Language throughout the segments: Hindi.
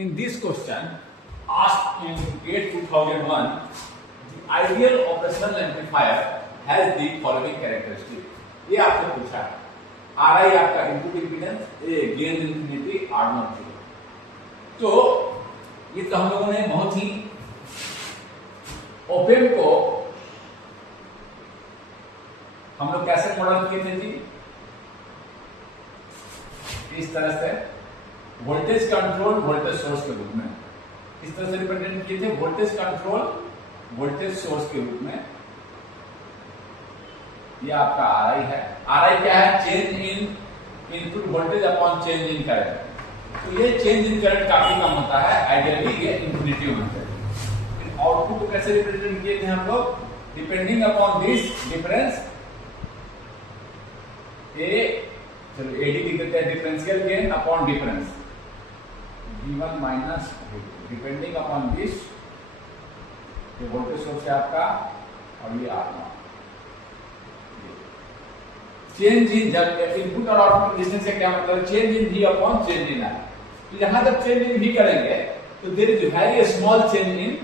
In this question, asked in GATE 2001, the ideal operational amplifier has the following characteristic. ये आपसे पूछा है, RI आपका input impedance, gain infinity, R0 0। तो ये तो हम लोगों ने बहुत ही ओपेम को हम लोग कैसे मॉडल किए थे जी? इस तरह से वोल्टेज कंट्रोल वोल्टेज सोर्स के रूप में इस तरह से रिप्रेजेंट किए थे, वोल्टेज कंट्रोल वोल्टेज सोर्स के रूप में। ये आपका RI है। RI क्या है? Change in input voltage upon change in current. तो ये चेंज इन करंट काफी कम होता है, आइडियली ये इंफिनिटी होना चाहिए। आउटपुट को कैसे रिप्रेजेंट किए थे हम लोग? डिपेंडिंग अपॉन दिस डिफरेंस चलो एडी लिख देते हैं, differential gain upon difference V1 minus depending upon this, ये वोल्टेज सोर्स है आपका और ये R0। चेंज इन जब इनपुट और आउटपुट डिस्टेंस से क्या मतलब? Change in V upon change in R। तो यहां जब चेंज इन V करेंगे तो there is very small change in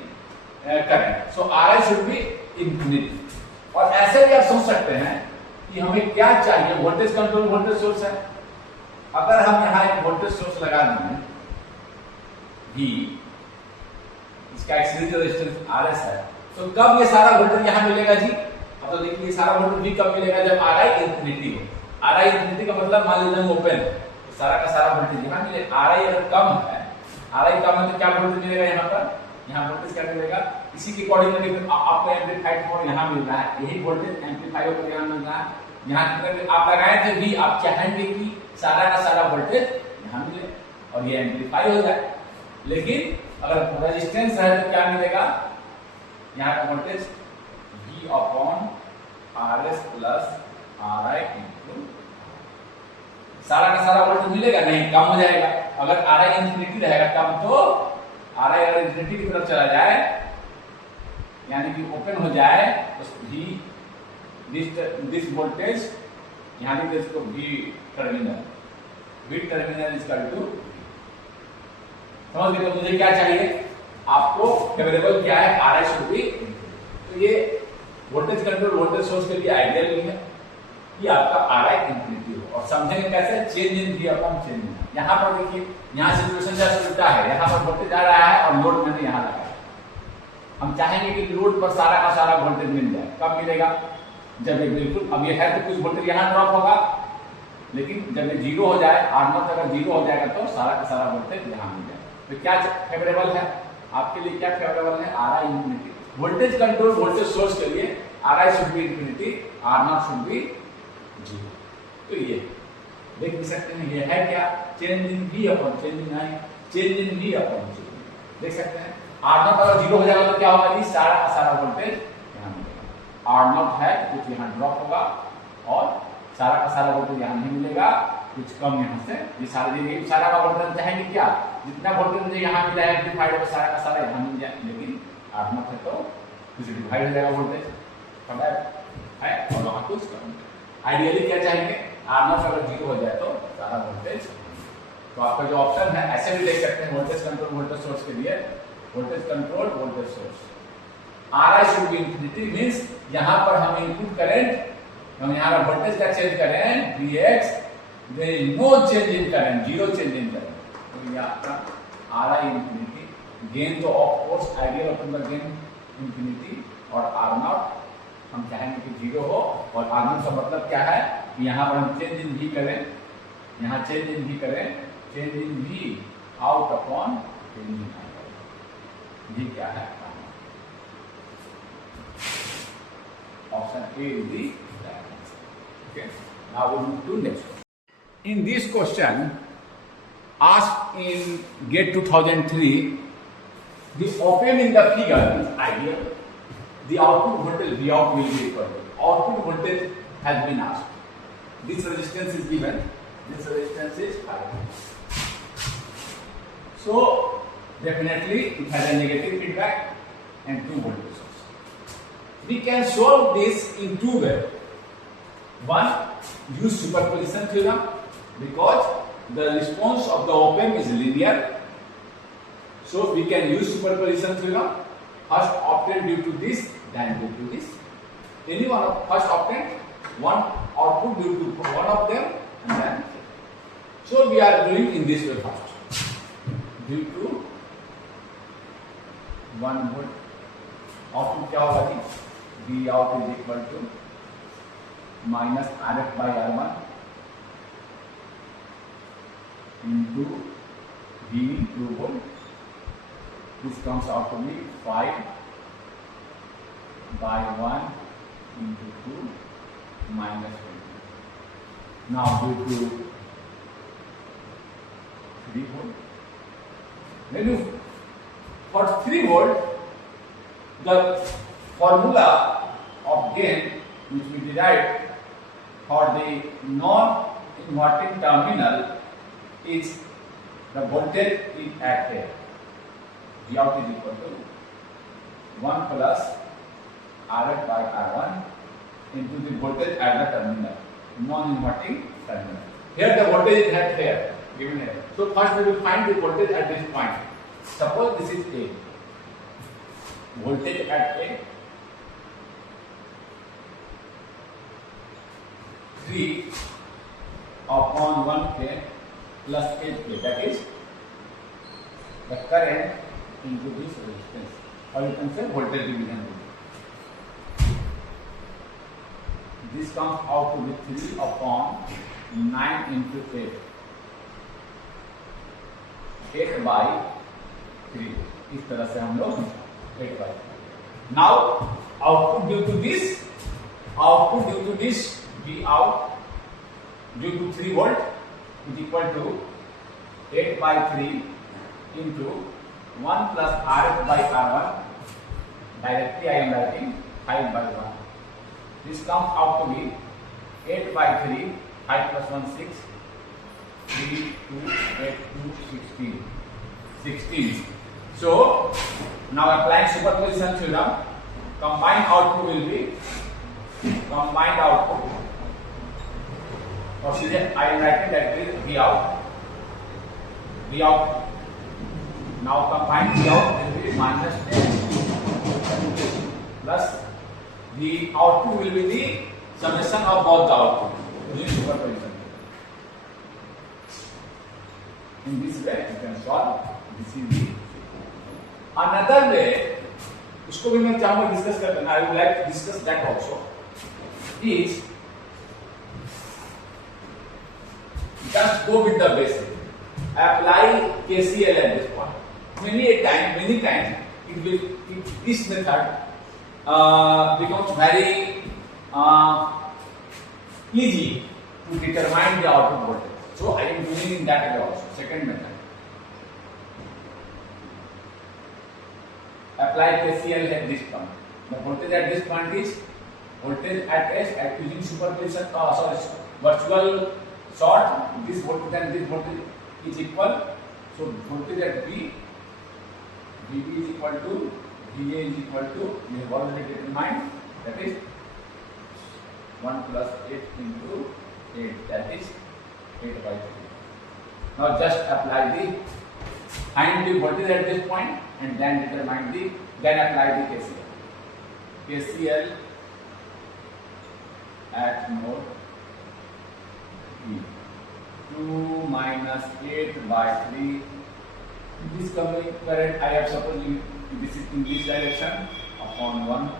current, so RI should be infinity. और ऐसे भी आप सोच सकते हैं कि हमें क्या चाहिए? वोल्टेज कंट्रोल वोल्टेज सोर्स है। अगर हम यहां एक वोल्टेज सोर्स लगा दें V, इसका एक सीरीज रेजिस्टेंस RS है, तो कब ये सारा वोल्टेज यहां मिलेगा जी? अब तो देखिए सारा वोल्टेज V कब मिलेगा? जब RI इंफिनिटी हो। RI इंफिनिटी का मतलब मान लीजिए ओपन, तो सारा का सारा वोल्टेज यहां मिलेगा। RI अगर कम है, RI कम है तो क्या वोल्टेज मिलेगा यहां पर? यहां वोल्टेज क्या मिलेगा? इसी के अकॉर्डिंग आपको एम्पलीफाइड मोड यहां मिल रहा है, यही वोल्टेज एम्पलीफाई होकर यहां मिल रहा है। यहां कितना आप लगाए थे V, आप चाहेंगे कि सारा का सारा वोल्टेज यहां मिले और ये एम्पलीफाई हो जाए। लेकिन अगर रेजिस्टेंस है तो क्या मिलेगा? यहां का voltage V upon RS plus RI into सारा का सारा वोल्टेज मिलेगा नहीं, कम हो जाएगा। अगर RI इंफिनिटी रहेगा तब तो RI अगर इंफिनिटी की तरफ चला जाए यानी कि ओपन हो जाए तो V दिस वोल्टेज यहां लिख इसको V terminal is equal to, समझ गए? तो मुझे क्या चाहिए? आपको फेवरेबल क्या है? RI should B. तो ये वोल्टेज कंट्रोल वोल्टेज सोर्स के लिए आइडियल नहीं है कि आपका RI इंफिनिटी हो। और समझेंगे कैसे? Change in V upon change इन। यहां पर देखिए, यहां सिचुएशन जैसे उल्टा है, यहां पर वोल्टेज आ रहा है और लोड मैंने यहां लगाया। हम चाहेंगे कि लोड पर सारा का सारा वोल्टेज मिल जाए। कब मिलेगा? जब ये बिल्कुल, अब ये है तो कुछ वोल्टेज यहां ड्रॉप होगा, लेकिन जब ये जीरो हो जाए, R0 अगर जीरो हो जाएगा तो सारा का सारा वोल्टेज यहां मिल जाए। तो क्या फेवरेबल है आपके लिए? क्या फेवरेबल है? RI infinity. Voltage control voltage source के लिए RI should be infinity, R0 should be zero. तो ये देख भी सकते हैं, ये है क्या? Change in V upon change in I, change in V upon change इन। देख सकते हैं R0 अगर जीरो हो जाएगा तो क्या होगा जी? सारा का सारा वोल्टेज यहां मिलेगा। R0 है कुछ यहां ड्रॉप होगा और सारा का सारा वोल्टेज यहां नहीं मिलेगा, कुछ कम यहां से। ये सारा का वोल्टेज चाहेंगे क्या? जितना वोल्टेज मुझे यहां मिला है डिवाइड होकर सारा का सारा यहां मिल जाए। लेकिन R0 है तो कुछ डिवाइड हो जाएगा वोल्टेज, है और वहां कुछ कम। आइडियली क्या चाहेंगे? R0 अगर जीरो हो जाए तो सारा वोल्टेज। तो आपका जो ऑप्शन है ऐसे भी देख सकते हैं, वोल्टेज कंट्रोल वोल्टेज सोर्स के लिए voltage control voltage source RI should be infinity, means यहां पर हम इनपुट करंट, हम यहां पर वोल्टेज का चेंज करें Vx, there is no change in current, zero change in current. तो ये आपका RI इंफिनिटी। गेन तो of course ideal open the gain infinity, और R0 हम चाहेंगे कि जीरो हो। और R0 का मतलब क्या है? यहां पर हम चेंज इन V करें, यहां चेंज इन V करें, change in V out upon change in I। ये क्या है? Option A is the right answer. Okay. Now we move to next one. In this question, asked in GATE 2003, the op-amp in the figure is ideal. The output voltage Vout will be equal to. Output voltage has been asked. This resistance is given. This resistance is 5. So definitely it has a negative feedback and 2 voltage source. We can solve this in two ways. One, use superposition theorem, because the response of the op-amp is linear So we can use superposition theorem. First obtained due to this, then due to this. Any one of first obtained, one output due to one of them, and then. So we are doing in this way first. Due to one volt, output क्या होगा जी? V out is equal to minus RF by R1 into V 2 volt. This comes out to be 5 by 1 into 2 minus 20. Now due to 3 volt. When you for 3 volt, the formula of gain which we derived for the non-inverting terminal is the voltage is at here. V out is equal to 1 plus RF by R1 into the voltage at the terminal, non-inverting terminal. Here the voltage is at here, given here. So first we will find the voltage at this point. Suppose this is A. Voltage at A, 3 upon 1K plus 8K, that is the current into this resistance, or you can say voltage division. This comes out to be 3 upon 9 into 8, 8 by 3. इस तरह से हम लोग 8 by 3. Now output due to this V out due to 3 volt is equal to 8 by 3 into 1 plus RF by R1. Directly I am writing 5 by 1. This comes out to be 8 by 3, 5 plus 1, 6, 3, 2, 8, 2, 16. 16. So, now applying superposition theorem, combined output will be combined output. Or I am writing that is V out. V out. Now combined V out will be minus 10 plus the output will be the summation of both the output using superposition. In this way you can solve. This is the another way. उसको भी मैं चाहूंगा डिस्कस करना. I would like to discuss that also. Is just go with the basic. Apply KCL at this point. Many times, this method becomes very easy to determine the output voltage. So I am doing in that way also. Second method. Apply KCL at this point. The voltage at this point is voltage at S at using superposition. Virtual short. This voltage and this voltage is equal. So voltage at V, VB is equal to VA is equal to, we have already determined, that is 1 plus 8 into 8, that is 8 by 3. Now just apply the, find the voltage at this point and then determine the, then apply the KCL. KCL at node E. 2 minus 8 by 3. This current I have supposed this is in this direction upon 1.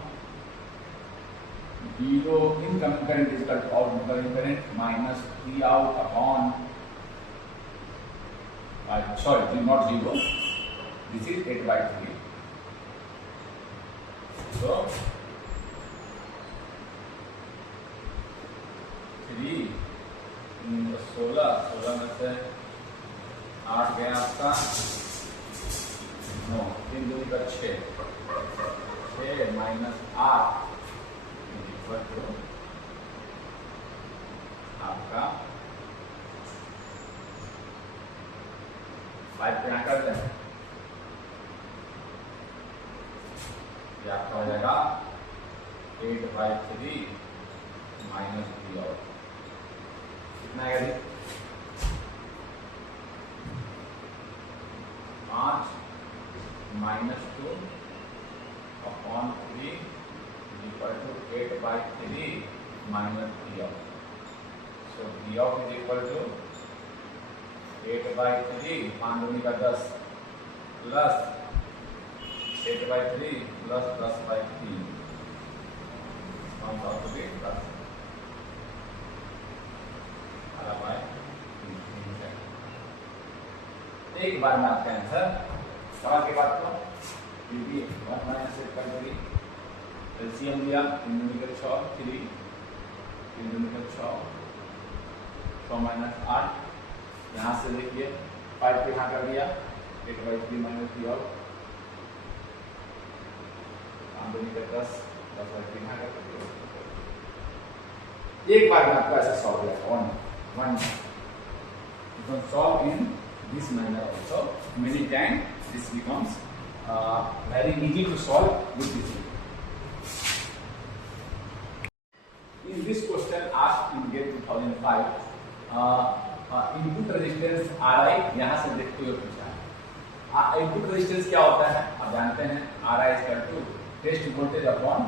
0 incoming current is equal to outgoing current minus 3 out upon sorry, this is not 0. This is 8 by 3. So 3 16 में से 8 गया आपका 9 3 दूरी का 6 माइनस 8 इक्वल टू आपका 5 पे यहाँ कर दें, ये आपका हो जाएगा 8 by 3 माइनस 3 और कितना आएगा जी 5 by 3 minus V out. So V out is equal to 8 by 3 5 दूनी का 10 plus 8 by 3 plus 10 by 3 comes out to be plus by 3. एक बार में आपका आंसर सवाल के बाद तो फिर भी 1 माइनस 8 कर देंगे एलसीएम लिया 3 दूनी का 6 3 3 दूनी का 6 6 माइनस 8 यहाँ से देखिए 5 को यहाँ कर दिया 8 by 3 माइनस 3 और 5 दूनी का 10 10 by 3 यहाँ कर दिया। एक बार में आपको ऐसा सॉल्व किया one you can solve in this manner also. Many times this becomes very easy to solve with this. In this question asked in GATE 2005, input resistance RI यहाँ से देखते हुए पूछा है। इनपुट रेजिस्टेंस क्या होता है आप जानते हैं, RI equal to test voltage upon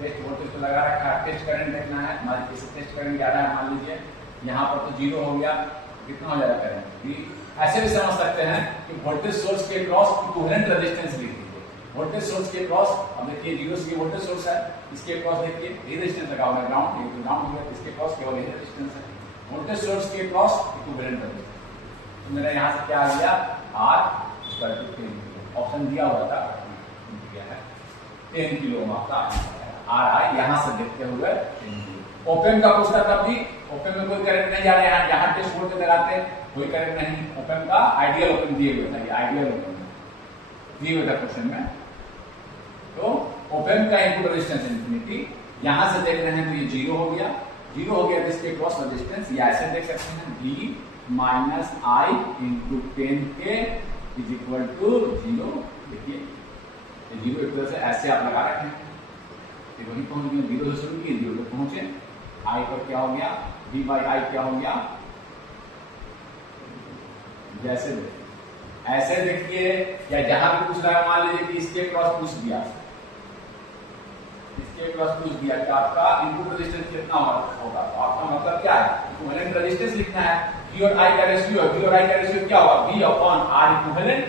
test voltage तो लगा रखा है, टेस्ट करंट देखना है। मान लीजिए टेस्ट करंट क्या है, मान लीजिए यहाँ पर तो 0 हो गया, कितना हो जाएगा करंट। ऐसे भी समझ सकते हैं कि वोल्टेज सोर्स के क्रॉस इक्विवेलेंट रेजिस्टेंस लिख दीजिए। वोल्टेज सोर्स के क्रॉस, अब देखिए 0 से वोल्टेज सोर्स है, इसके क्रॉस देखिए ये रेजिस्टेंस लगा हुआ है ग्राउंड, ये ग्राउंड हो गया, इसके क्रॉस केवल ये रेजिस्टेंस है। वोल्टेज सोर्स के क्रॉस इक्विवेलेंट रेजिस्टेंस, तो मेरा यहाँ से क्या आ गया R equal to 10 kilo, option दिया हुआ था दिया है 10 किलो आपका RI यहाँ से देखते हुए 10 किलो। ओपन का पूछता था भी, ओपन में कोई करंट नहीं जा रहा है, यहाँ टेस्ट वोल्टेज लगाते कोई करंट नहीं। ओपन का आइडियल ओपन दिए हुए था, ये आइडियल ओपन दिए हुए था क्वेश्चन में। तो ओपन का इनपुट रेजिस्टेंस इंफिनिटी, यहाँ से देख रहे हैं तो ये 0 हो गया, 0 हो गया तो इसके क्रॉस रेजिस्टेंस ये ऐसे देख सकते हैं V minus I into 10K is equal to 0। देखिए 0 एक तरह से ऐसे आप लगा रखे हैं, फिर वही पहुंच गए 0 से शुरू किए 0 तक पहुंचे। I पर क्या हो गया, V बाई I क्या हो गया, जैसे ऐसे देखिए, या जहां भी पूछ रहा है मान लीजिए कि इसके क्रॉस पूछ दिया, इसके क्रॉस पूछ दिया कि आपका इनपुट रेजिस्टेंस कितना होगा, तो आपका मतलब क्या है, इक्विवेलेंट रेजिस्टेंस लिखना है। V और I का रेशियो है, V और I का रेशियो क्या होगा, V अपॉन R इक्विवेलेंट,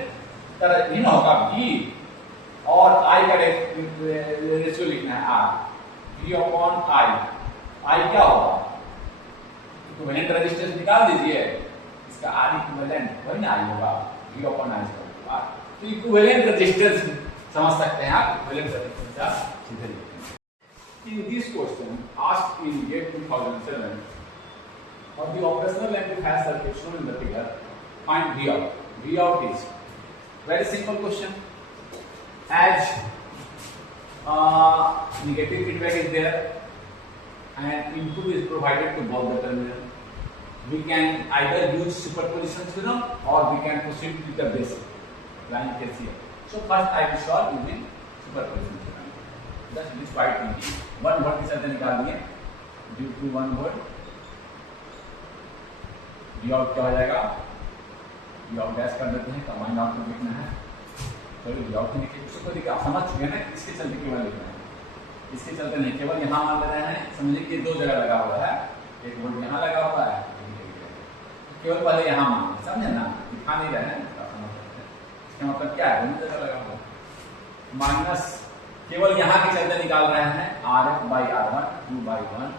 तरह इन होगा V और I का रेशियो लिखना है R, V अपॉन I क्या होगा, इक्विवेलेंट रेजिस्टेंस निकाल दीजिए, इसका R इक्विवेलेंट वही ना I होगा, V अपॉन I होगा। तो इक्विवेलेंट रेजिस्टेंस समझ सकते हैं आप, इक्विवेलेंट रेजिस्टेंस का सीधे लिखते हैं। In this question asked in GATE 2007 of the operational amplifier circuit shown in the figure, find V out. V out is very simple question. As negative feedback is there and input is provided to both the terminal, we can either use superposition theorem or we can proceed with the basic line KCL. So first I will solve using superposition theorem. Just this white thing, 1 volt की शर्तें निकाल दिए, due to 1 volt V out क्या हो जाएगा, V out डैश कर देते हैं, कंबाइंड आउटपुट लिखना है, तो V out लिखिए, उसको देखिए आप समझ चुके हैं, इसके चलते केवल लिखना है, इसके चलते नहीं, केवल यहाँ मान ले रहे हैं, समझिए कि 2 जगह लगा हुआ है, 1 वोल्ट यहाँ लगा हुआ है, केवल पहले यहाँ मान, समझे ना, दिखा नहीं रहे हैं, इसका मतलब क्या है, 2 जगह लगा हुआ है, माइनस केवल यहाँ के चलते निकाल रहे हैं RF by R1 2 by 1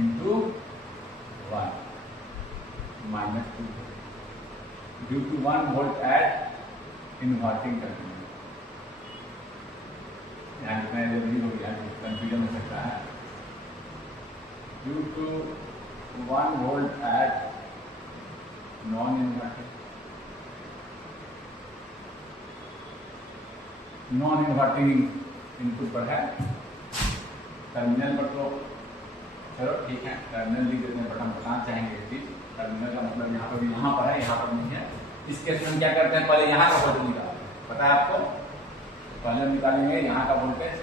into 1 minus 2 due to 1 volt at inverting terminal. यहाँ कितना जल्दी हो गया, कंफ्यूजन हो सकता है, due to 1 volt at non inverting input पर है, टर्मिनल पर तो चलो ठीक है, टर्मिनल लिख देते हैं, बट हम बताना चाहेंगे एक चीज, टर्मिनल का मतलब यहाँ पर भी, यहाँ पर है, यहाँ पर नहीं है। इस केस में हम क्या करते हैं, पहले यहाँ का वोल्टेज निकालते हैं, पता है आपको, पहले हम निकालेंगे यहाँ का वोल्टेज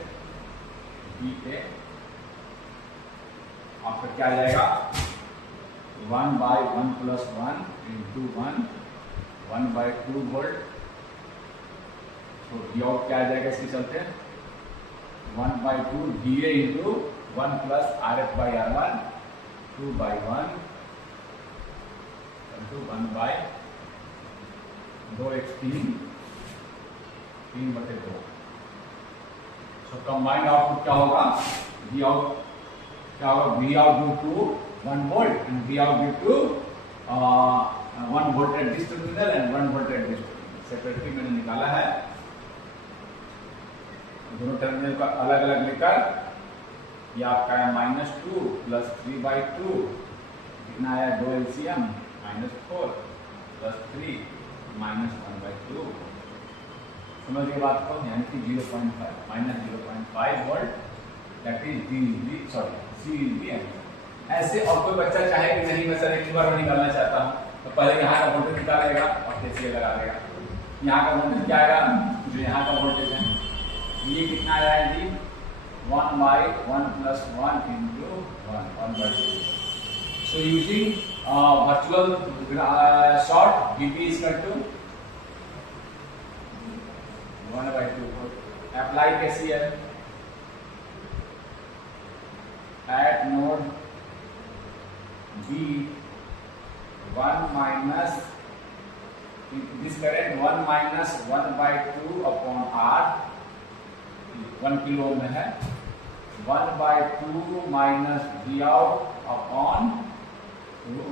VA, आपका क्या आ जाएगा 1 by 1 plus 1 into 1 by 2 volt, तो V out क्या आ जाएगा इसके चलते 1 by 2 VA into 1 plus RF by R1, 2 by 1 into 1 by 2x 3/2. So combined output क्या होगा? V out क्या होगा? V out due to 1 volt and V out due to 1 volt at this terminal and 1 volt at this terminal. Separately मैंने निकाला है, दोनों टर्मिनल का अलग अलग लेकर ये आपका है -2 प्लस 3/2 कितना आया 2 LCM -4 प्लस 3 -1/2. समझ गए बात को? यानी कि 0.5 -0.5 volt that is C is the angle. ऐसे और कोई बच्चा चाहे कि नहीं मैं सर एक बार में निकालना चाहता हूँ तो पहले यहाँ का वोल्टेज निकालेगा और KCL लगा देगा. यहाँ का वोल्टेज क्या आएगा? जो यहाँ का वोल्टेज है ये कितना आया है जी? 1/1 plus 1 into 1/2. So using virtual short, VP is equal to 1/2. Apply KCL at node B. 1 minus this current 1 minus 1/2 upon R. 1 kilo ohm में है. 1/2 minus V out upon 2.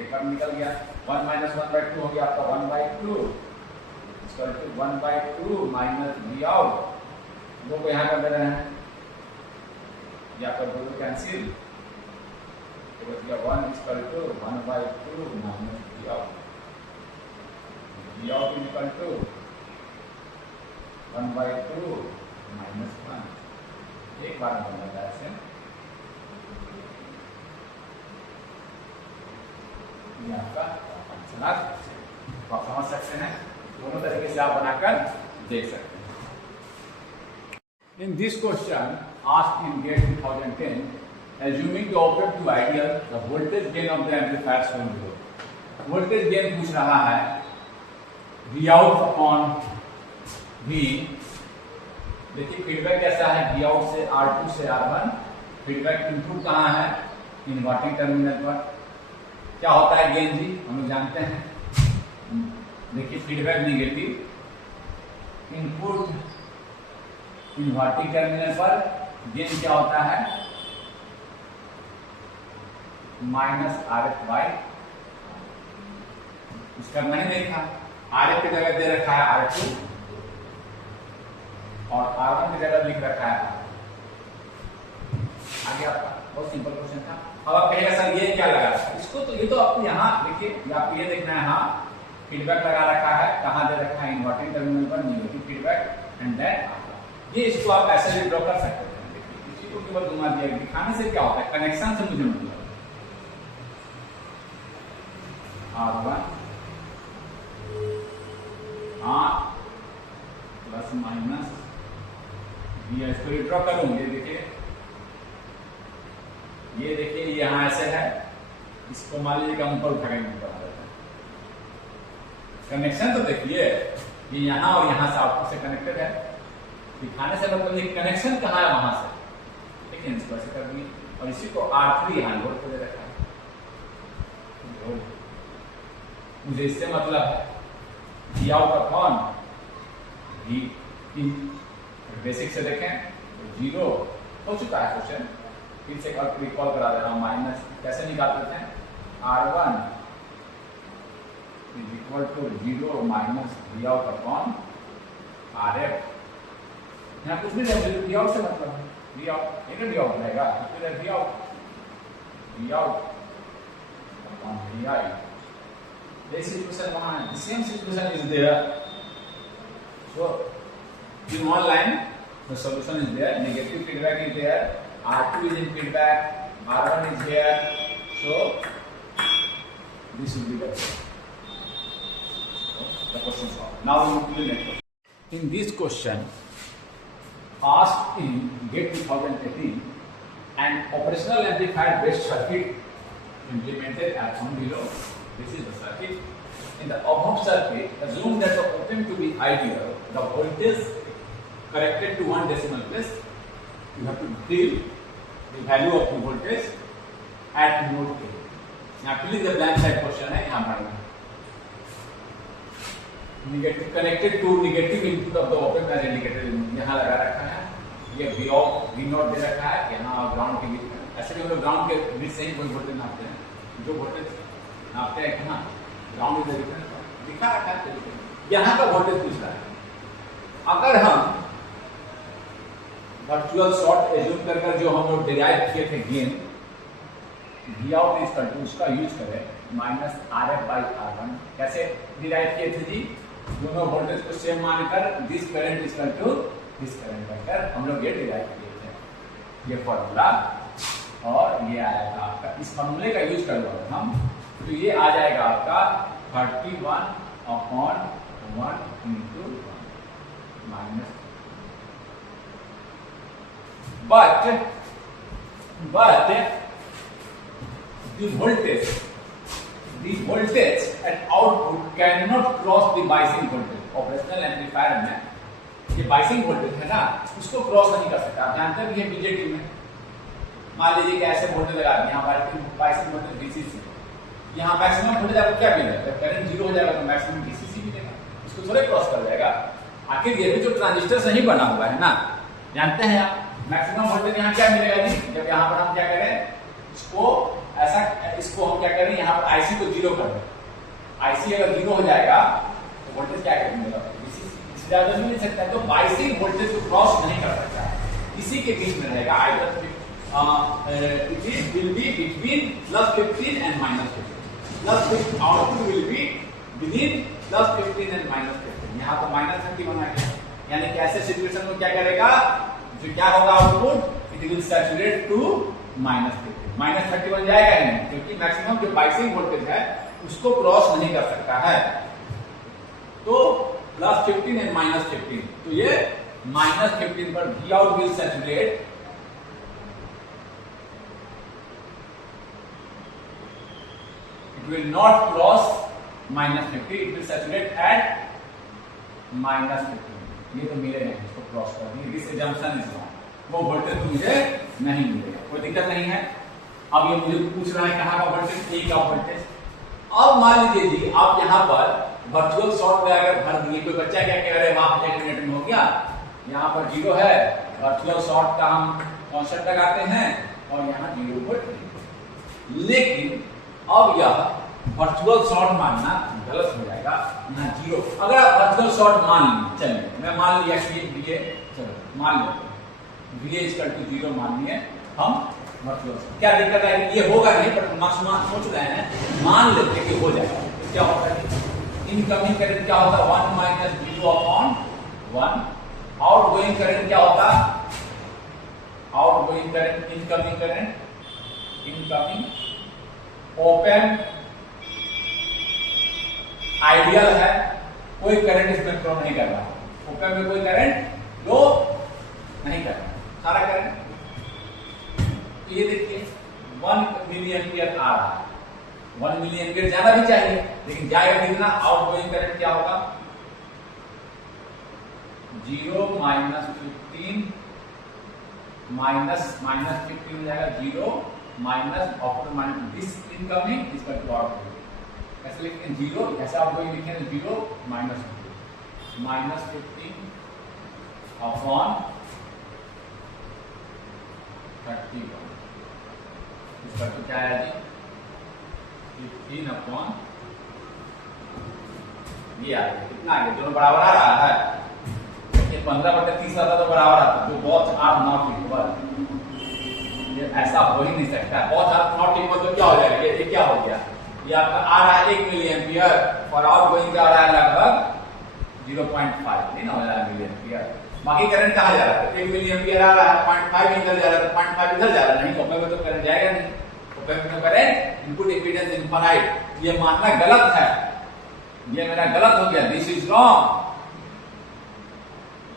एक बार निकल गया. 1 minus 1/2 हो गया आपका 1/2 equal to 1/2 minus V out. दो को यहाँ कर दे रहे हैं, या कर दो कैंसिल तो बच गया 1 equal to 1/2 minus V out. V out equal to 1/2 -1. एक बार में बन जाता है ऐसे. ये आपका फंक्शन आप समझ सकते हैं. दोनों तरीके से आप बनाकर देख सकते हैं. In this question asked in GATE 2010, assuming the operative ideal, the voltage gain of the amplifier shown below. Voltage gain पूछ रहा है V out upon V. देखिए फीडबैक कैसा है? V out से R2 से R1. फीडबैक इनपुट कहाँ है? इन्वर्टिंग टर्मिनल पर. क्या होता है गेन जी? हम लोग जानते हैं. देखिए feedback negative, input inverting terminal पर गेन क्या होता है? -RF by. कुछ करना ही नहीं था. RF की जगह दे रखा है R2 और R1 की जगह लिख रखा है. आगे आपका बहुत सिंपल क्वेश्चन था. अब आप कहेंगे सर ये क्या लगा रखा है इसको? तो ये तो आपको यहाँ देखिए, आपको ये देखना है. हाँ फीडबैक लगा रखा है. कहाँ दे रखा है? इन्वर्टिंग टर्मिनल पर नेगेटिव फीडबैक एंड देन ये इसको आप ऐसे भी ड्रॉ कर सकते हैं. देखिए इसी को केवल घुमा दिया. दिखाने से क्या होता है? कनेक्शन से मुझे मतलब R1 प्लस माइनस इसको ड्रॉ करूंगे. देखिए ये देखिए यहाँ ऐसे है. इसको मान लीजिए कि हम ऊपर उठा के बना देते हैं. कनेक्शन तो देखिए ये यहाँ और यहाँ से आउटपुट से कनेक्टेड है. दिखाने से मतलब ये कनेक्शन कहाँ है वहां से. लेकिन इसको ऐसे कर दिए और इसी को R3 यहाँ लोड कर दे रखा है. मुझे इससे मतलब है V out अपॉन V इन. बेसिक से देखें तो 0 हो चुका है क्वेश्चन. फिर से रिकॉल करा दे रहा हूं. माइनस कैसे निकालते थे? R1 is equal to 0 minus V out upon RF. यहाँ कुछ भी नहीं, V out से मतलब है V out. एक V out रहेगा फिर V out upon VI. This situation वहाँ है. The same situation is there. So in one line the solution is there. Negative feedback is there. R2 is in feedback. R1 is here. So this will be the question solved. Now we move to the next question. In this question asked in GATE 2018, an operational amplifier based circuit implemented as shown below. This is the circuit. In the above circuit, assume that the op amp to be ideal, the voltage corrected to 1 decimal place. You have to deal the value of the voltage at node A. यहाँ fill the blank side question है, यहाँ पर negative connected to negative input of the open as indicated, यहाँ लगा रखा है, ये वी ऑफ वी नॉट दे रखा है यहाँ और ग्राउंड के बीच में। ऐसे कि हम लोग ग्राउंड के बीच से ही कोई वोल्टेज नापते हैं, जो वोल्टेज नापते हैं कहाँ, ग्राउंड इज डिफरेंट दिखा रखा है। यहाँ का वोल्टेज पूछ रहा है। अगर हम वर्चुअल शॉर्ट एज्यूम कर जो हम लोग डिराइव किए थे gain V out is to उसका यूज करें minus R F by R one. कैसे डिराइव किए थे जी, दोनों वोल्टेज को सेम मानकर this current is to this current कहकर हम लोग ये डिराइव किए थे, ये फॉर्मूला। और ये आएगा आपका, इस फॉर्मूले का यूज करोगे हम तो ये आ जाएगा आपका 31/1 into minus. but the voltage at output cannot cross the biasing voltage। Operational amplifier में ये बाइसिंग वोल्टेज है ना, उसको क्रॉस नहीं कर सकता। आप जानते हैं ये बीजेटी में मान लीजिए कि ऐसे वोल्टेज लगा दिए, यहाँ बाइसिंग वोल्टेज डीसी से, यहाँ मैक्सिमम वोल्टेज आपको क्या मिलेगा, जब करंट जीरो हो जाएगा तो मैक्सिमम डीसी मिलेगा, इसको थोड़े क्रॉस कर जाएगा। आखिर ये भी जो ट्रांजिस्टर से ही बना हुआ है ना, जानते हैं आप मैक्सिमम वोल्टेज यहाँ क्या मिलेगा जी, जब यहाँ पर हम क्या करें इसको ऐसा, इसको हम क्या करें यहाँ पर आईसी को जीरो कर दें। आईसी अगर जीरो हो जाएगा तो वोल्टेज क्या मिलेगा, इससे ज्यादा नहीं मिल सकता है। तो बाइसिंग वोल्टेज को क्रॉस नहीं कर सकता, इसी के बीच में रहेगा। Either it will be between +15 and -15, output will be within +15 and -15। यहाँ तो -30 बना है, यानी कि ऐसे सिचुएशन में क्या करेगा, जो क्या होगा output, it will saturate to -30 -30 बन जाएगा ही नहीं, क्योंकि मैक्सिमम जो बाइसिंग वोल्टेज है उसको क्रॉस नहीं कर सकता है। तो +15 एंड -15, तो ये -15 पर V out will saturate it will not cross -50, it will saturate at -15। ये तो मिले नहीं, इसको क्रॉस कर दिए, दिस जंक्शन इज रॉन्ग, वो वोल्टेज तो मुझे नहीं मिलेगा, कोई दिक्कत नहीं है। अब ये मुझे पूछ रहा है कहाँ का वोल्टेज, ए का वोल्टेज। अब मान लीजिए जी आप यहाँ पर वर्चुअल शॉर्ट में अगर भर दिए, कोई बच्चा क्या कह रहे हैं वहां जनरेटर में हो गया, यहाँ पर जीरो है, वर्चुअल शॉर्ट का हम कॉन्सेप्ट लगाते हैं और यहाँ 0 वोल्ट। लेकिन अब यह वर्चुअल शॉर्ट मानना गलत हो जाएगा, यहाँ 0। अगर आप वर्चुअल शॉर्ट मान लीजिए, चलिए मैं मान लिया कि VA, चलो मान लेते हैं VA = 0 मान लिए हम वर्चुअल शॉर्ट। क्या दिक्कत है, ये होगा नहीं पर सोच रहे हैं, मान लेते कि हो जाएगा। तो क्या होता है, इनकमिंग करंट क्या होता है 1 - 0/1, आउटगोइंग करंट क्या होता, outgoing current, incoming current, incoming open ideal है, कोई करंट इसमें फ्लो नहीं कर रहा, ओपन में कोई करंट फ्लो नहीं कर रहा, सारा करंट। ये देखिए 1 मिली एम्पियर आ रहा है, 1 मिली एम्पियर जाना भी चाहिए, लेकिन जाएगा कितना, आउटगोइंग करंट क्या होगा 0 - 15 -15 हो जाएगा 0 - दिस इनकमिंग इसका आउटगोइंग, ऐसे लिखते हैं 0, ऐसे आप कोई लिखे हैं 0 - -15 अपॉन 31, इसका तो क्या है जी 15 अपॉन ये आ गया, कितना आ गया, दोनों बराबर आ रहा है। ये 15/30 आता तो बराबर आता, जो बहुत आर नॉट इक्वल, ये ऐसा हो ही नहीं सकता, बहुत आर नॉट इक्वल तो क्या हो जाएगा, ये क्या हो गया, ये आपका आ रहा है 1 मिली एम्पियर और आउटगोइंग का आ रहा है लगभग 0.5, नहीं ना हो रहा है मिली एम्पियर। बाकी करंट कहाँ जा रहा है, 1 मिली एम्पियर आ रहा है, 0.5 इधर जा रहा है, 0.5 इधर जा रहा है, नहीं ओपन में तो करंट जाएगा नहीं, ओपन में तो करंट इनपुट इम्पीडेंस इनफाइनाइट, ये मानना गलत है, ये मेरा गलत हो गया, दिस इज रॉन्ग,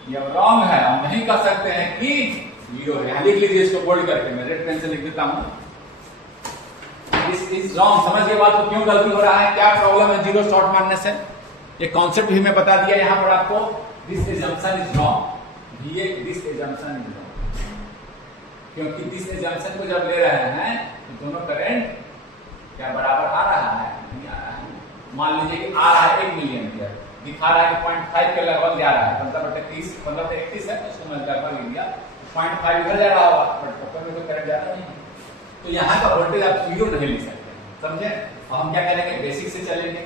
ये रॉन्ग है, हम नहीं कह सकते हैं कि 0 है। लिख लीजिए इसको बोल्ड करके, मैं रेड पेन से लिख देता हूं, दिस इज रॉन्ग। समझिए बात को, क्यों गलती हो रहा है, क्या प्रॉब्लम है 0 शॉर्ट मारने से, ये कॉन्सेप्ट भी मैं बता दिया यहाँ पर आपको। This assumption is wrong, this assumption is wrong, क्योंकि इस जंक्शन को जब ले रहे हैं तो दोनों करंट क्या बराबर आ रहा है, नहीं आ रहा है। मान लीजिए कि आ रहा है 1 मिली एम्पियर, दिखा रहा है कि 0.5 के लगभग जा रहा है, मतलब 31 है, उसको मैं लगभग ले लिया, 0.5 इधर जा रहा होगा, बट ऊपर में तो करंट जा रहा नहीं है। तो यहाँ का वोल्टेज आप 0 नहीं ले सकते, समझे। और हम क्या करेंगे, बेसिक से चलेंगे,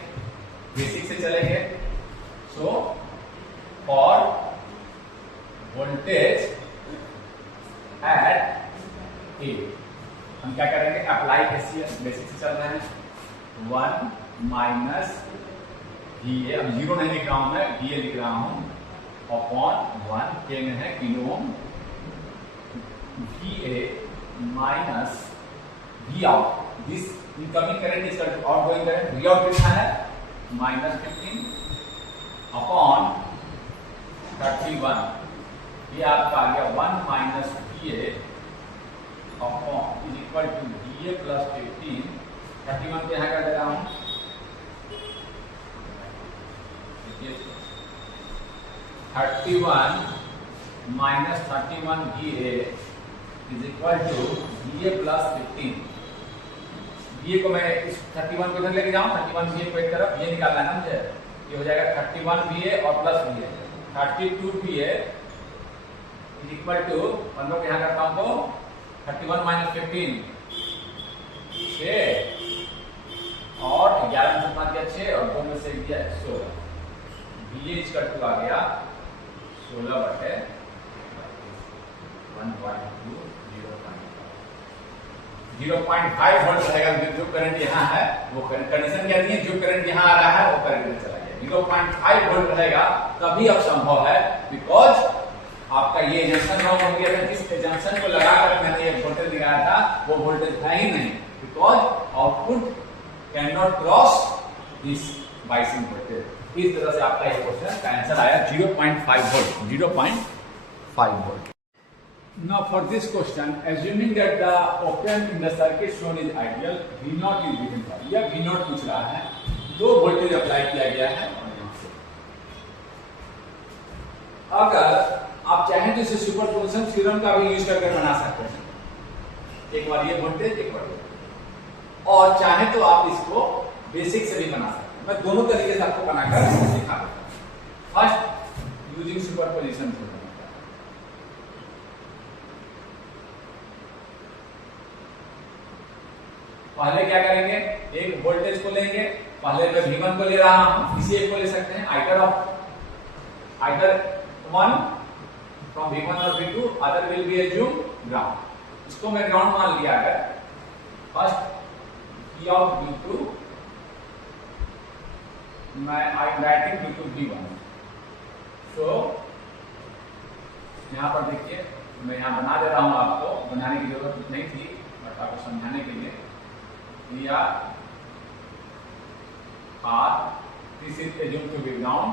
बेसिक से चलेंगे। सो फॉर वोल्टेज एट ए हम क्या करेंगे, अप्लाई केसीएल, बेसिक से चल रहे हैं, 1 माइनस वी ए, अब 0 नहीं लिख रहा हूं मैं, वी ए लिख रहा हूं, अपॉन 1 के में है kilo ohm, V A minus V out, this incoming current is outgoing current, V out कितना है -15 अपॉन 31, ये आपका आ गया 1 minus V A upon is equal to V A plus 15, 31 को यहाँ कर दे रहा हूं, 31 minus 31 V A is equal to V A plus 15, V A को मैं इस 31 को इधर लेके जाऊं, 31 वी ए को एक तरफ, ये निकालना है ना मुझे, ये हो जाएगा 31 वी ए और plus V A, 32 V A is equal to, हम लोग यहाँ करता हूं तो 31 माइनस 15 6 और 11 में से 5 गया 6 और 2 में से गया 16, वी ए इक्वल टू आ गया 16 बटे 1.2 0.5 वोल्ट रहेगा। जो करंट यहाँ है वो कंडीशन क्या दी है, जो करंट यहाँ आ रहा है वो करंट में चला गया, 0.5 वोल्ट रहेगा, तभी अब संभव है, बिकॉज आपका ये जंक्शन रॉन्ग हो गया था, जिस जंक्शन को लगाकर मैंने ये वोल्टेज दिखाया था वो वोल्टेज है ही नहीं, because output can not cross this biasing voltage. इस तरह से आपका इस क्वेश्चन का आंसर आया 0.5 volt, 0.5 volt. Now for this question, assuming that the op-amp in the circuit shown is ideal, V0 is given for, यह V0 पूछ रहा है, 2 वोल्टेज अप्लाई किया गया है, अगर आप चाहें तो इसे सुपरपोजिशन थ्योरम का भी यूज करके बना सकते हैं, एक बार ये वोल्टेज एक बार, और चाहे तो आप इसको बेसिक से भी बना सकते हैं। मैं दोनों तरीके से आपको बनाकर सिखा देता हूं। फर्स्ट यूजिंग सुपरपोजिशन थ्योरम, पहले क्या करेंगे, एक वोल्टेज को लेंगे, पहले मैं V1 को ले रहा हूं, किसी एक को ले सकते हैं, आइदर वन फ्रॉम V1 और V2, other will be assume ground, इसको मैं ग्राउंड मान लिया है। फर्स्ट P आउट V2, मैं I am writing V2 V1, सो यहां पर देखिए मैं यहां बना दे रहा हूं, आपको बनाने की जरूरत नहीं थी बट आपको समझाने के लिए, या R, this is assume to be ground,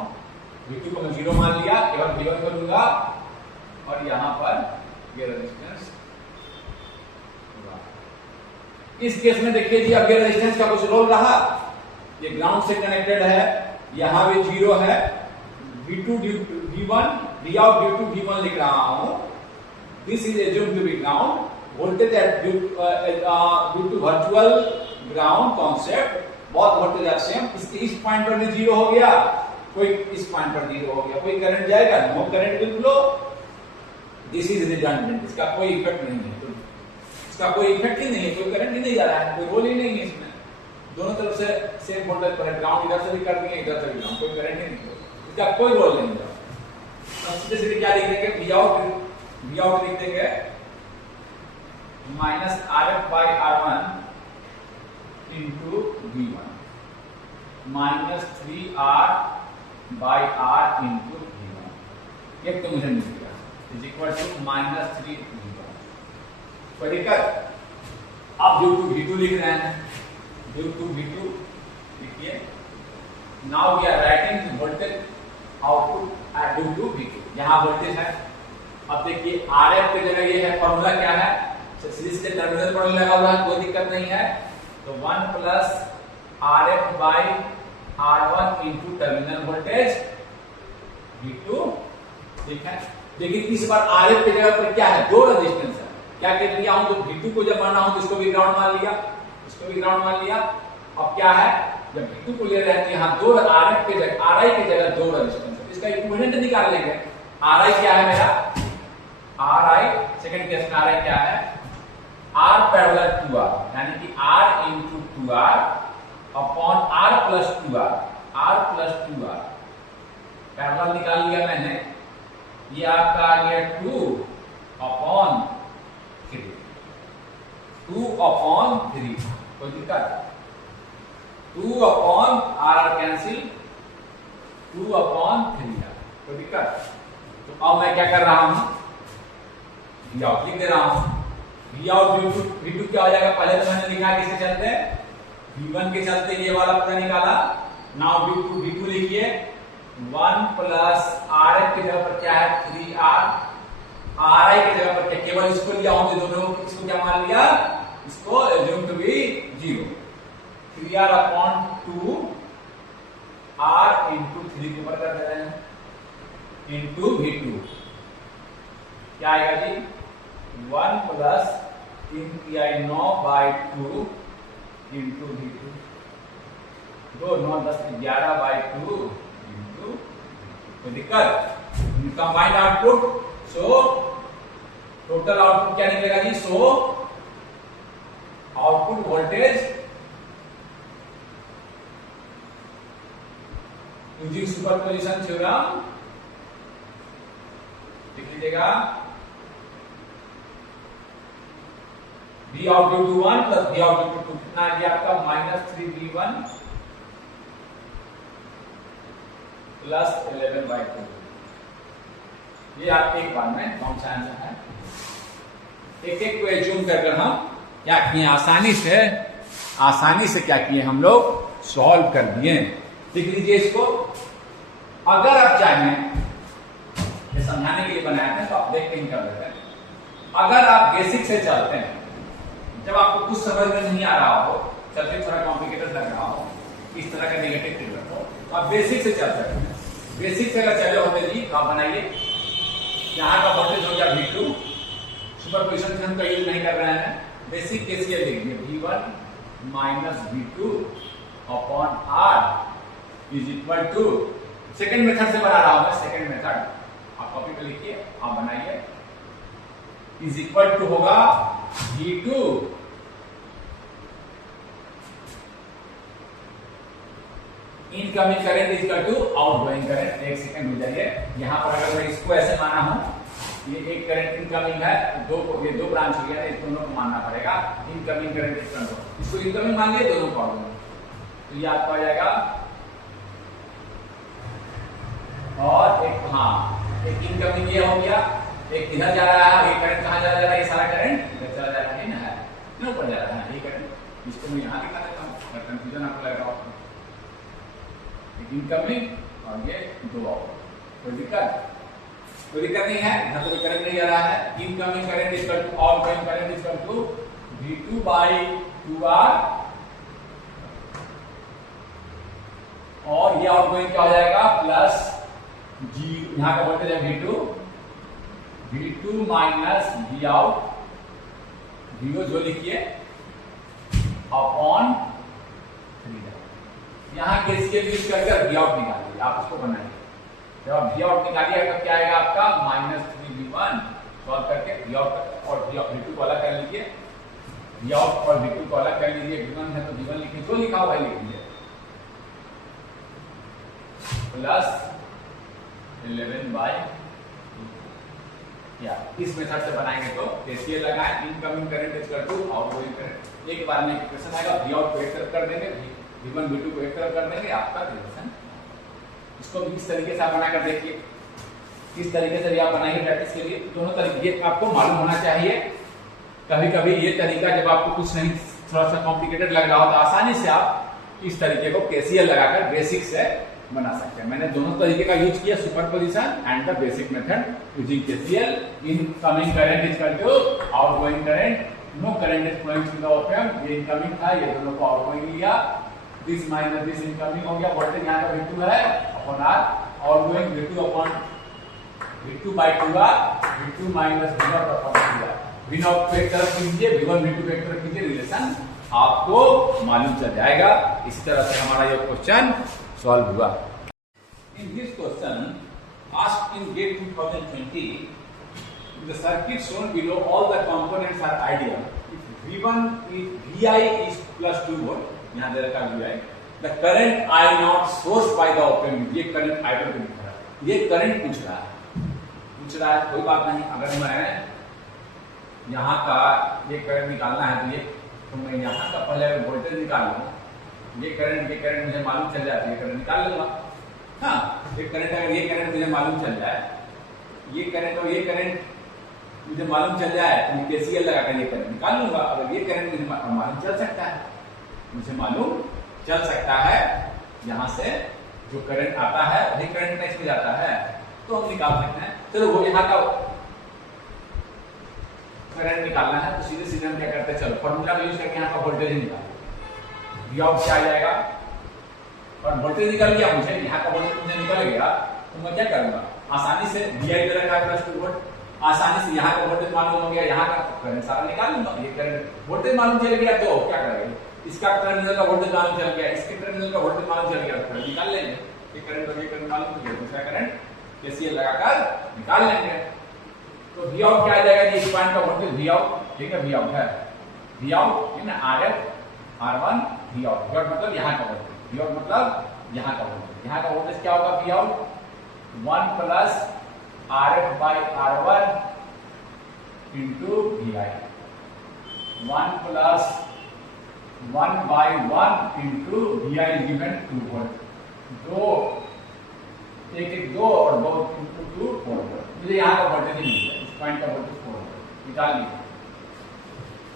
V2 को मैं 0 मान लिया, केवल V1 को लूंगा, और यहां पर ये रेजिस्टेंस, इस केस में देखिए जी, अब ये रेजिस्टेंस का कुछ रोल रहा, ये ग्राउंड से कनेक्टेड है, यहां भी 0 है, V2 V1 V out due to V1 लिख रहा हूं, this is assume to be ground, voltage at due to virtual ground concept, बहुत वोल्टेज एट सेम, इस पॉइंट पर भी 0 हो गया, कोई इस पॉइंट पर 0 हो गया, कोई करंट जाएगा, no current will flow, this is redundant, इसका कोई इफेक्ट नहीं है, तो इसका कोई इफेक्ट ही नहीं है, कोई करंट ही नहीं जा रहा है, कोई रोल ही नहीं है इसमें, दोनों तरफ से सेम वोल्टेज पर है, ग्राउंड इधर से भी कर दिए, इधर से भी ग्राउंड, कोई करंट ही नहीं, इसका कोई रोल नहीं है। सीधे सीधे क्या लिख देंगे, V out लिख देंगे minus RF by R1 into V1 minus 3R by R into V1, एक तो मुझे मिल गया, is equal to minus 3 V1, परिकर आप ड्यू टू V2 लिख रहे हैं, ड्यू टू V2 लिखिए, now we are writing voltage output due to V2, यहां वोल्टेज है, अब देखिए RF की जगह ये है, फॉर्मूला क्या है, सीरीज के टर्मिनल पर लगा हुआ है, कोई दिक्कत नहीं है, तो 1 plus RF by R1 into terminal voltage V2, ठीक है। देखिए इस बार RF की जगह पर क्या है, 2 रेजिस्टेंस है, क्या कर लिया हूं, तो V2 को जब माना हूं तो इसको भी ग्राउंड मान लिया, इसको भी ग्राउंड मान लिया। अब क्या है, जब V2 को ले रहे हैं तो यहाँ दो RF के जगह, RI के जगह दो रेजिस्टेंस है, इसका इक्विवेलेंट निकाल लेंगे। RI क्या है मेरा, RI सेकंड केस में RI क्या है, R पैरेलल टू R, यानी कि R into 2R upon R plus 2R, R plus 2R parallel निकाल लिया मैंने। ये आपका आ गया 2 अपॉन 3, 2 अपॉन 3, कोई दिक्कत, 2 upon R cancel, 2 upon 3R, कोई दिक्कत। तो अब मैं क्या कर रहा हूं, V आउट लिख दे रहा हूं। V आउट V2 क्या हो जाएगा, पहले तो मैंने लिखा किसके चलते, V1 के चलते ये वाला पूरा निकाला। नाउ V2 लिखिए 1 प्लस RF की जगह पर क्या है 3R, RI की जगह पर क्या, केवल इसको लिया हूं तो दोनों इसको क्या मान लिया, इसको assume to be 0, 3R upon 2 R into 3 के ऊपर कर दे रहे हैं इंटू V2, क्या आएगा जी 1 प्लस 3/9/2 इंटू V2, 2 9 10 11/2 इंटू, कोई दिक्कत, combined output. So total output क्या निकलेगा जी, so output voltage using superposition theorem लिख लीजिएगा, V out due to 1 plus V out due to 2 कितना आ गया आपका -3V1 प्लस 11/2। ये आपके एक बार में कौन सा आंसर है, एक एक को एज्यूम करके हम क्या किए, आसानी से क्या किए हम लोग सॉल्व कर दिए। देख लीजिए इसको, अगर आप चाहें, ये समझाने के लिए बनाया था तो आप देख के ही कर लेते हैं। अगर आप बेसिक से चलते हैं, जब आपको कुछ समझ में नहीं आ रहा हो, चलते थोड़ा कॉम्प्लिकेटेड लग रहा हो, इस तरह का नेगेटिव ट्रिगर हो, तो आप बेसिक से चल सकते हैं। बेसिक से अगर चले होते जी तो आप बनाइए, यहाँ का वोल्टेज हो गया V2, सुपरपोजिशन से हम का यूज नहीं कर रहे हैं, बेसिक केसीएल लिखिए V1 minus V2 upon R is equal to, second method से बना रहा हूं मैं, सेकेंड मेथड आप कॉपी पे लिखिए, आप बनाइए, इज इक्वल टू होगा V2 incoming current is equal to outgoing current. एक सेकंड हो जाइए, यहां पर अगर मैं इसको ऐसे माना हूं, ये एक करंट इनकमिंग है, ये दो ब्रांच हो गया, इस दोनों को मानना पड़ेगा, इनकमिंग करंट इसको इनकमिंग मान लिए, दोनों को, तो ये आपको आ जाएगा, और एक हाँ एक इनकमिंग ये हो गया, एक इधर जा रहा है, ये करंट कहां जा रहा है, ये सारा करंट इधर चला जा रहा है ना, क्यों ऊपर जा रहा है ये करंट, इसको मैं यहां दिखा देता हूं, कंफ्यूजन आपको लग रहा होगा, इनकमिंग और ये दो आउट, कोई दिक्कत नहीं है, यहां तो कोई करंट नहीं जा रहा है। Incoming current is equal to outgoing current is equal to V2/2R, और ये आउटगोइंग क्या हो जाएगा प्लस G, यहां का वोल्टेज है V2 minus V out, V जो लिखिए अपॉन 3, यहां केसीएल यूज करके V आउट निकालिए, आप इसको बनाइए, जब आप V आउट निकालिए तो क्या आएगा आपका -3V1, सॉल्व करके V आउट और V2 को अलग कर लीजिए, V आउट और V2 को अलग कर लीजिए, V1 है तो V1 लिखिए, जो लिखा हुआ है लिख लीजिए, प्लस 11/2। इस मेथड से बनाएंगे तो केसीएल लगाएं, incoming current is equal to outgoing current, एक बार में इक्वेशन आएगा, V आउट को एक तरफ कर देंगे, V1 V2 को एक तरफ कर देंगे, आपका रिलेशन। इसको भी इस तरीके से आप बनाकर देखिए, इस तरीके से भी आप बनाइए प्रैक्टिस के लिए, दोनों तरीके आपको मालूम होना चाहिए। कभी कभी ये तरीका जब आपको कुछ नहीं, थोड़ा सा कॉम्प्लिकेटेड लग रहा हो तो आसानी से आप इस तरीके को केसीएल लगाकर बेसिक से बना सकते हैं। मैंने दोनों तरीके का यूज किया, superposition and the basic method using KCL. Incoming current is equal to outgoing current, no current is flowing through the open, ये इनकमिंग था, ये दोनों को आउटगोइंग लिया, दिस माइनस दिस इनकमिंग हो गया, वोल्टेज यहां का V2 है upon R, outgoing V2 upon V2/2R, V2 minus V0 upon 2R, V0 को एक तरफ कीजिए, V1 V2 को एक तरफ कीजिए, रिलेशन आपको मालूम चल जाएगा। इस तरह से हमारा ये क्वेश्चन सॉल्व हुआ। इन this question asked in GATE 2020, the circuit shown below, all the components are ideal. If V1 is Vi is plus 2 volt, यहाँ दे रखा Vi, the current I0 sourced by the open, ये करंट I0 को दिखा रहा है, ये करंट पूछ रहा है, कोई बात नहीं। अगर मैं यहाँ का ये करंट निकालना है तो मैं यहाँ का पहले वोल्टेज निकाल लूँ, ये करंट मुझे मालूम चल जाती है, करंट निकाल लूंगा। हाँ, ये करंट मुझे मालूम चल जाए, ये करंट और ये करंट मुझे मालूम चल जाए तो मैं KCL लगाकर ये करंट निकाल लूंगा। अगर ये करंट मुझे मालूम चल सकता है, यहाँ से जो करंट आता है वही करंट में इसमें जाता है, तो हम निकाल सकते हैं। चलो वो यहाँ का करंट निकालना है तो सीधे सीधे हम क्या करते हैं, चलो फॉर्मूला यूज करके यहाँ का वोल्टेज निकालो। V क्या आ जाएगा, और वोल्टेज निकल गया, मुझे यहाँ का वोल्टेज मुझे निकल गया तो मैं क्या करूंगा, आसानी से Vi दे रखा है प्लस 2 वोल्ट, आसानी से यहाँ का वोल्टेज मालूम हो गया, यहाँ का करंट सारा निकाल लूंगा। ये करंट वोल्टेज मालूम चल गया तो क्या करेंगे, इसका टर्मिनल का वोल्टेज मालूम चल गया, इसके टर्मिनल का वोल्टेज मालूम चल गया, करंट निकाल लेंगे। ये करंट और ये करंट मालूम चल गया, दूसरा करंट KCL लगाकर निकाल लेंगे। तो V आउट क्या आ जाएगा जी, इस पॉइंट का वोल्टेज V आउट, ठीक है, V आउट है, V आउट है ना, RF R1 V out, V out मतलब यहाँ का वोल्टेज, V आउट मतलब यहाँ का वोल्टेज, यहाँ का वोल्टेज क्या होगा, V out 1 plus RF by R1 into VI, 1 plus 1 by 1 into VI given 2 volt, दो और 2 इंटू 2 4 वोल्ट। मुझे यहाँ का वोल्टेज नहीं मिला, इस पॉइंट का वोल्टेज 4 वोल्ट निकाल लीजिए।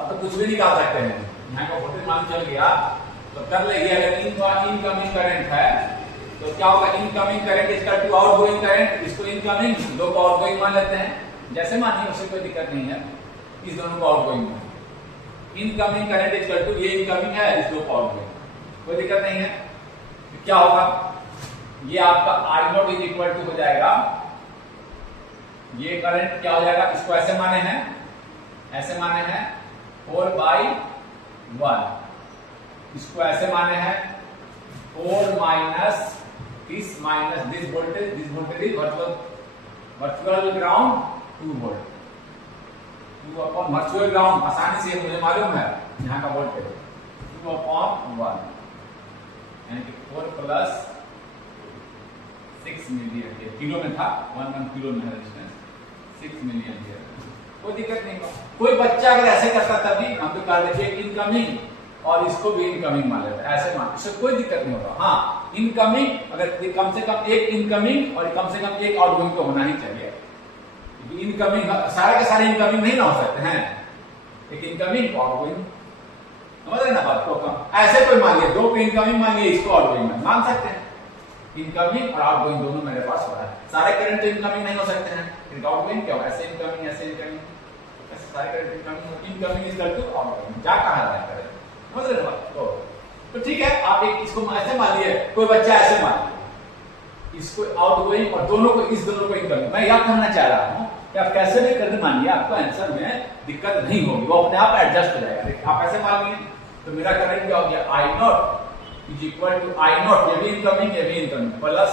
अब तो कुछ भी निकाल सकते हैं, यहाँ का वोल्टेज मालूम चल गया तो कर लेंगे। अगर इनकमिंग करंट है तो क्या होगा, इनकमिंग करंट इसका टू आउटगोइंग करंट, इसको इनकमिंग, दो को आउटगोइंग मान लेते हैं, जैसे मानिए उससे कोई दिक्कत नहीं है, इस दोनों को आउटगोइंग मान, इनकमिंग करंट इसका टू, ये इनकमिंग है, इस दो को आउटगोइंग, कोई दिक्कत नहीं है। तो क्या होगा, ये आपका I0 इज इक्वल टू हो जाएगा, ये करंट क्या हो जाएगा, इसको ऐसे माने हैं 4/1, इसको ऐसे माने हैं 4 minus this voltage is virtual ground 2 volt, 2 upon virtual ground, आसानी से मुझे मालूम है यहाँ का वोल्टेज 2/1, यानी कि 4 प्लस 6 मिली एम्पियर, किलो में था, 1 किलो में रेजिस्टेंस 6 मिली एम्पियर, कोई दिक्कत नहीं होगा। कोई बच्चा अगर ऐसे करता तभी हम तो कर देते इनकमिंग और इसको भी इनकमिंग मान लेते हैं, ऐसे मान, इससे कोई दिक्कत नहीं होगा। हाँ, इनकमिंग अगर कम से कम एक इनकमिंग और कम से कम एक आउटगोइंग तो होना ही चाहिए। इनकमिंग सारे के सारे इनकमिंग नहीं ना हो सकते हैं, एक इनकमिंग आउटगोइंग, समझ रहे ना बात को। ऐसे कोई मान लिया, दो को इनकमिंग मान लिया, इसको आउटगोइंग मान सकते हैं। इनकमिंग और आउटगोइंग दोनों मेरे पास हो रहा है, सारे करंट तो इनकमिंग नहीं हो सकते हैं, आउटगोइंग क्या हो, ऐसे इनकमिंग, सारे current incoming is equal to outgoing, जा कहां रहा है, समझ रहे बात। तो ठीक है, आप एक इसको ऐसे मान लिए, कोई बच्चा ऐसे मान लिया, इसको आउटगोइंग और दोनों को इनकमिंग। मैं यह कहना चाह रहा हूं कि आप कैसे भी करके मानिए, आपको आंसर में दिक्कत नहीं होगी, वो अपने आप एडजस्ट हो जाएगा। आप ऐसे मान लिए तो मेरा करंट क्या हो गया, I0 is equal to I0, ये भी इनकमिंग प्लस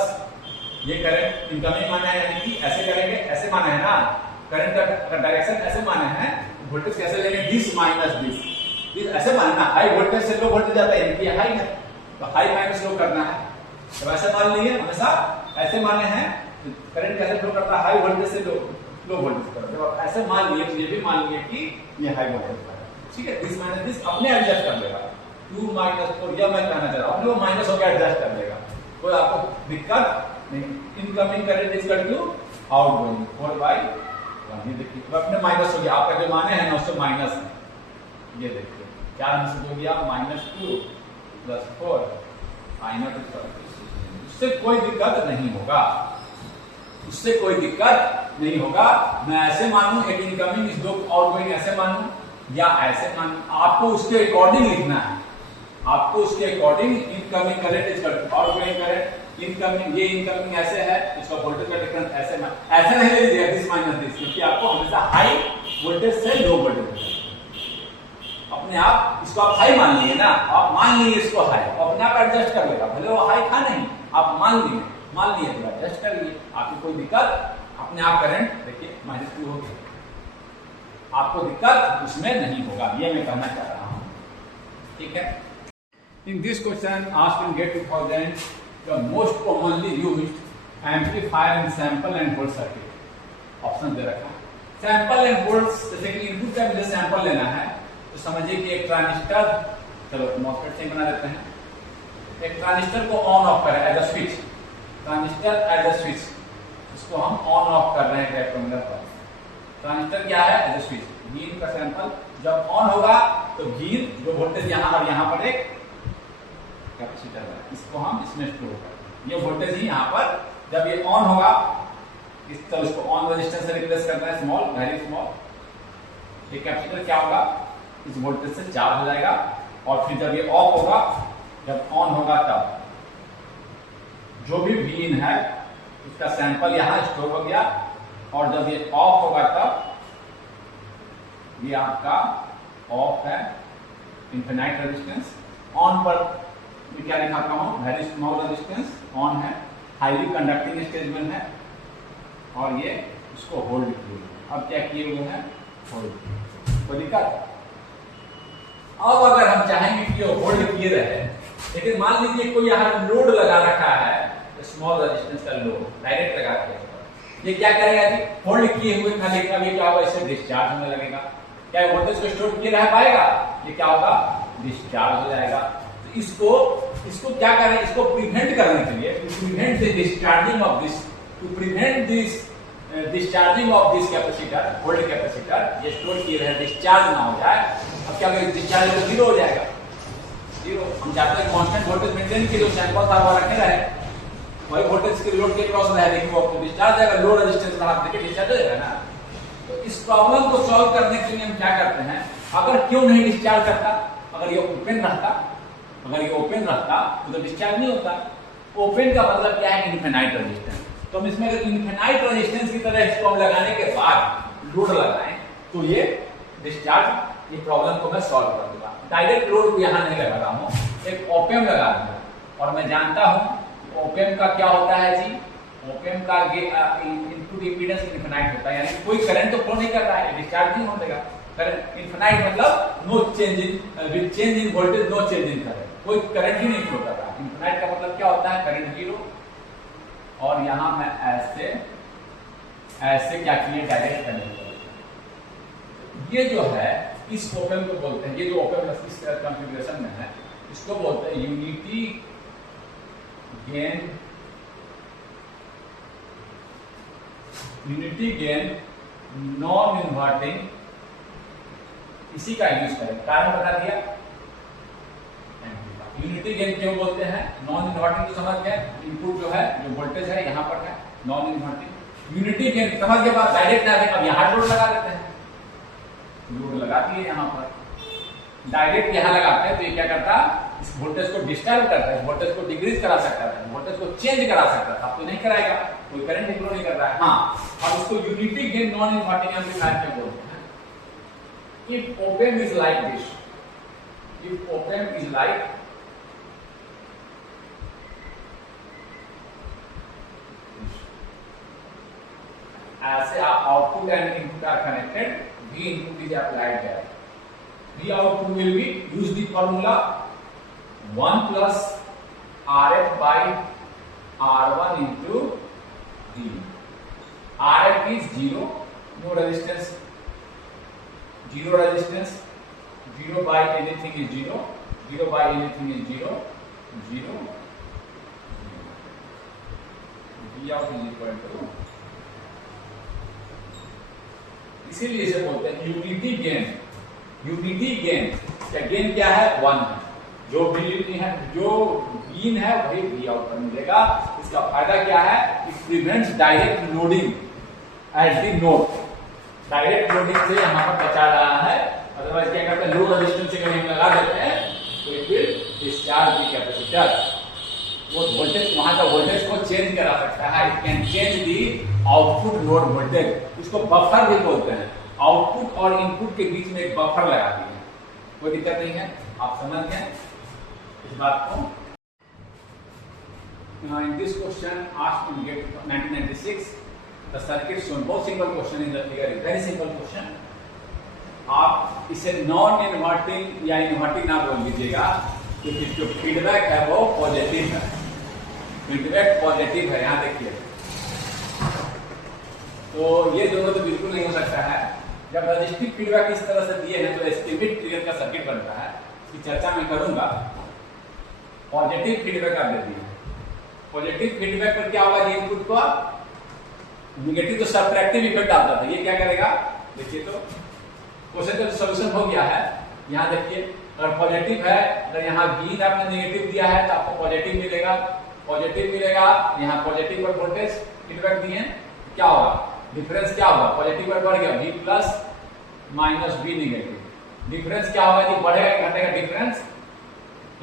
ये करंट इनकमिंग माना है, यानी कि ऐसे करेंगे, ऐसे माना है ना, करंट का डायरेक्शन ऐसे माना है, वोल्टेज कैसे लेंगे, दिस माइनस दिस, ऐसे माना ना, हाई वोल्टेज से लो वोल्टेज जाता है, इनकी हाई है तो हाई माइनस लो करना है, तो ऐसे मान लिए, हमेशा ऐसे माने हैं, करंट कैसे फ्लो करता है, हाई वोल्टेज से लो वोल्टेज पर, जब आप ऐसे मान लिए तो ये भी मान लिए कि ये हाई वोल्टेज पर है, ठीक है। दिस माइनस दिस अपने एडजस्ट कर लेगा, 2 माइनस 4, यह मैं कहना चाह रहा हूं, वो माइनस होकर एडजस्ट कर लेगा, कोई आपको दिक्कत नहीं। Incoming current is equal to outgoing 4/1, ये देखिए तो अपने माइनस हो गया, आपका जो माने हैं ना उससे माइनस है, ये देखिए 4 में से हो गया -2 + 4 I0, उससे कोई दिक्कत नहीं होगा, उससे कोई दिक्कत नहीं होगा। मैं ऐसे मानूं एक इनकमिंग, इस दो आउटगोइंग ऐसे मानूं या ऐसे मानूं, आपको उसके अकॉर्डिंग लिखना है, आपको उसके according incoming current is equal to outgoing current, incoming, ये इनकमिंग ऐसे है, इसका वोल्टेज का डिफरेंस ऐसे नहीं ले लीजिएगा दिस माइनस दिस, क्योंकि आपको हमेशा हाई वोल्टेज से लो वोल्टेज अपने आप, इसको आप हाई मान लिए ना, आप मान लिए इसको हाई, अपने आप एडजस्ट कर लेगा, भले वो हाई था नहीं, आप मान लिए तो एडजस्ट कर लिए, आपकी कोई दिक्कत, अपने आप करंट देखिए -2 हो गया, आपको दिक्कत उसमें नहीं होगा, ये मैं कहना चाह रहा हूं, ठीक है। In this question asked in GATE 2000, the most commonly used amplifier in sample and hold circuit, option दे रखा है। सैंपल एंड होल्ड, जैसे कि इनपुट का मुझे सैंपल लेना है, तो समझिए कि एक ट्रांजिस्टर, चलो मॉसफेट से बना देते हैं, एक ट्रांजिस्टर को ऑन ऑफ करें as a switch, transistor as a switch, इसको हम ऑन ऑफ कर रहे हैं रेक्टेंगुलर पर। ट्रांजिस्टर क्या है? As a switch. Vin का सैंपल जब ऑन होगा तो Vin जो वोल्टेज यहाँ और यहाँ पर एक कैपेसिटर है, इसको हम इसमें स्टोर करें, ये वोल्टेज ही यहाँ पर जब ये ऑन होगा, इस तरह इसको ऑन रेजिस्टेंस से रिप्लेस करना है, स्मॉल, वेरी स्मॉल, ये कैपेसिटर क्या होगा, इस वोल्टेज से चार्ज हो जाएगा, और फिर जब ये ऑफ होगा, जब ऑन होगा तब जो भी Vin है उसका सैंपल यहाँ स्टोर हो गया, और जब ये ऑफ होगा तब ये आपका ऑफ है, इनफिनाइट रेजिस्टेंस, ऑन पर मैं क्या दिखाता हूं, वेरी स्मॉल रेजिस्टेंस, ऑन है, हाईली कंडक्टिंग स्टेज में है, और ये इसको होल्ड किए, अब क्या किए हुए हैं, होल्ड। कोई दिक्कत? अब अगर हम चाहेंगे कि ये होल्ड किए रहे, लेकिन मान लीजिए कोई यहाँ लोड लगा रखा है, स्मॉल रेजिस्टेंस का लोड डायरेक्ट लगा के, ये क्या करेगा कि होल्ड किए हुए था, लेकिन अभी क्या होगा, इससे डिस्चार्ज होने लगेगा, क्या वोल्टेज को स्टोर किए रह पाएगा, ये क्या होगा, डिस्चार्ज हो जाएगा। तो इसको क्या करें, इसको प्रिवेंट करने के लिए, to prevent the discharging of this, to prevent this discharging of this capacitor, hold capacitor, ये स्टोर किए रहे, डिस्चार्ज ना हो जाए, अब क्या करें, डिस्चार्ज हो जीरो हो जाएगा, जीरो। हम चाहते हैं कांस्टेंट वोल्टेज मेंटेन के, जो सैंपल था वो रखे रहे, वही वोल्टेज के लोड के क्रॉस रहे, लेकिन वो आपको डिस्चार्ज जाएगा, लो रेजिस्टेंस बढ़ा देके डिस्चार्ज हो जाएगा ना। तो इस प्रॉब्लम को सॉल्व करने के लिए हम क्या करते हैं, अगर क्यों नहीं डिस्चार्ज करता, अगर ये ओपन रहता, अगर ये ओपन रहता तो डिस्चार्ज नहीं होता। ओपन का मतलब क्या है, इनफिनाइट रेजिस्टेंस। तो हम इसमें अगर इनफिनाइट रेजिस्टेंस की तरह इसको हम लगाने के बाद लोड लगाएं तो ये डिस्चार्ज, ये प्रॉब्लम को मैं सॉल्व कर दूंगा। डायरेक्ट लोड को यहाँ नहीं लगा रहा हूँ, एक ओपन लगा दूंगा, और मैं जानता हूँ ओपन का क्या होता है जी, ओपन का इनपुट इंपीडेंस इनफिनाइट होता है, यानी कोई करंट तो फ्लो नहीं कर रहा है, डिस्चार्ज नहीं होने देगा। करंट इनफिनाइट मतलब no change in, with change in voltage no change in current, कोई करंट ही नहीं फ्लो कर रहा। इनफिनाइट का मतलब क्या होता है, करंट जीरो। और यहां मैं ऐसे क्या किए, डायरेक्ट करंट। ये जो है इस ओपन को बोलते हैं, ये जो ओपन इस कॉन्फ़िगरेशन में है, इसको बोलते हैं unity gain, unity gain non inverting, इसी का यूज करें, कारण बता दिया। यूनिटी गेन क्यों बोलते हैं, नॉन इन्वर्टिंग तो समझ गए, इनपुट जो है, जो वोल्टेज है यहाँ पर है, नॉन इन्वर्टिंग। यूनिटी गेन समझ के बाद डायरेक्ट ना, अब यहाँ लोड लगा देते हैं, लोड लगा दिए यहाँ पर, डायरेक्ट यहाँ लगाते हैं तो ये क्या करता, इस वोल्टेज को डिस्टर्ब करता है, वोल्टेज को डिक्रीज करा सकता है, वोल्टेज को चेंज करा सकता था, तो नहीं कराएगा, कोई करंट फ्लो नहीं कर रहा है। हाँ, अब इसको unity gain non inverting amplifier क्या बोलते हैं। If op-amp is like this, if op-amp is like ऐसे output and input are connected, V input is applied there. V output will be, use the formula 1 plus RF by R1 into D. RF is 0, no resistance, 0 resistance, 0 by anything is 0, 0 by anything is 0, 0, 0. V out is equal to, इसीलिए इसे बोलते हैं यूनिटी गेन। यूनिटी गेन क्या, गेन क्या है, 1 है, जो भी है, जो गेन है वही V आउट पर मिलेगा। इसका फायदा क्या है, it prevents direct loading at the node, direct loading से यहाँ पर बचा रहा है। अदरवाइज क्या करते हैं, लो रेजिस्टेंस से कहीं लगा देते हैं तो it will discharge the capacitor, वो वोल्टेज, वहां का वोल्टेज को चेंज करा सकता है, it can change the output load voltage, इसको बफर भी बोलते हैं। आउटपुट और इनपुट के बीच में एक बफर लगा दिया, कोई दिक्कत नहीं है, आप समझ गए इस बात को। In this question asked in 1996, the circuit shown, बहुत simple question in the figure, very simple question. आप इसे नॉन इन्वर्टिंग या इन्वर्टिंग ना बोल लीजिएगा, क्योंकि जो फीडबैक है वो पॉजिटिव है, फीडबैक पॉजिटिव है। यहाँ देखिए, तो ये दोनों तो बिल्कुल नहीं हो सकता है। जब रजिस्टिव फीडबैक इस तरह से दिए हैं तो एस्टिमेट ट्रिगर का सर्किट बनता है, इसकी चर्चा मैं करूंगा। पॉजिटिव फीडबैक आप दे दिए, पॉजिटिव फीडबैक पर क्या होगा, इनपुट को नेगेटिव तो सब्ट्रैक्टिव इफेक्ट आता था, ये क्या करेगा देखिए। तो क्वेश्चन का सॉल्यूशन हो गया है। यहाँ देखिए, अगर पॉजिटिव है, अगर यहाँ गेन आपने नेगेटिव दिया है तो आपको पॉजिटिव मिलेगा, पॉजिटिव मिलेगा। यहाँ पॉजिटिव पर वोल्टेज फीडबैक दिए, क्या होगा, डिफरेंस क्या होगा, पॉजिटिव पर बढ़ गया, V plus minus V negative, difference क्या होगा, ये बढ़ेगा घटेगा, डिफरेंस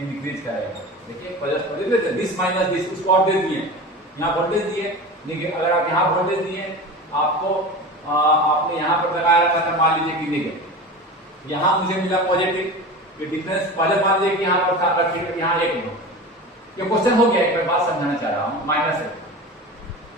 इंक्रीज करेगा। देखिए पॉजिटिव दिस माइनस दिस, उसको और दे दिए, यहाँ वोल्टेज दिए, अगर आप यहाँ वोल्टेज दिए, आपको आपने यहाँ पर लगाया रखा था, मान लीजिए कि नेगेटिव, यहाँ मुझे मिला पॉजिटिव, ये डिफरेंस पहले मान लीजिए कि यहाँ पर था, यहाँ एक मिला, ये क्वेश्चन हो गया। एक मैं बात समझाना चाह रहा हूँ, माइनस है,